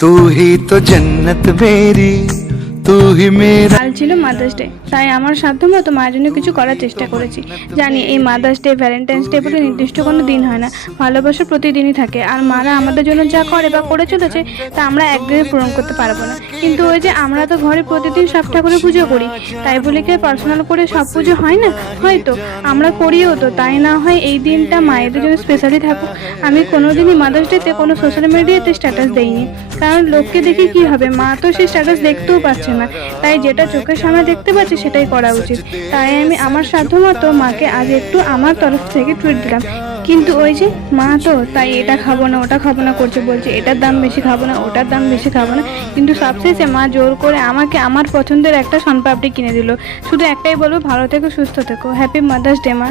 तू ही तो जन्नत मेरी तू ही मेरा। কাল ছিল মাদার্স ডে, তাই আমার সাধ্য মতো মায়ের জন্য কিছু করার চেষ্টা করেছি। জানি এই মাদার্স ডে, ভ্যালেন্টাইন্স ডে বলে নির্দিষ্ট কোনো দিন হয় না, ভালোবাসা প্রতিদিনই থাকে। আর মারা আমাদের জন্য যা করে বা করে চলেছে তা আমরা একদিনে পূরণ করতে পারবো না। কিন্তু ওই যে আমরা তো ঘরে প্রতিদিন সব ঠাকুরের পুজো করি, তাই বলে কি পার্সোনাল করে সব পুজো হয় না? হয়তো আমরা করিও তো, তাই না হয় এই দিনটা মায়েদের জন্য স্পেশালি থাকুক। আমি কোনোদিনই মাদার্স ডেতে কোনো সোশ্যাল মিডিয়াতে স্ট্যাটাস দেইনি, কারণ লোককে দেখে কি হবে, মা তো সেই স্ট্যাটাস দেখতেও পাচ্ছে না। তাই যেটা চোখের সামনে দেখতে পাচ্ছি সেটাই করা উচিত। তাই আমি আমার সাধ্যমতো মাকে আজ একটু আমার তরফ থেকে ট্রিট দিলাম। কিন্তু ওই যে মা তো তাই এটা খাবো না ওটা খাবো না করছে, বলছে এটার দাম বেশি খাবো না ওটার দাম বেশি খাবো না, কিন্তু সবশেষে মা জোর করে আমাকে আমার পছন্দের একটা শনপাপড়ি কিনে দিল। শুধু একটাই বলবো, ভালো থেকো, সুস্থ থেকো, হ্যাপি মাদার্স ডে মা।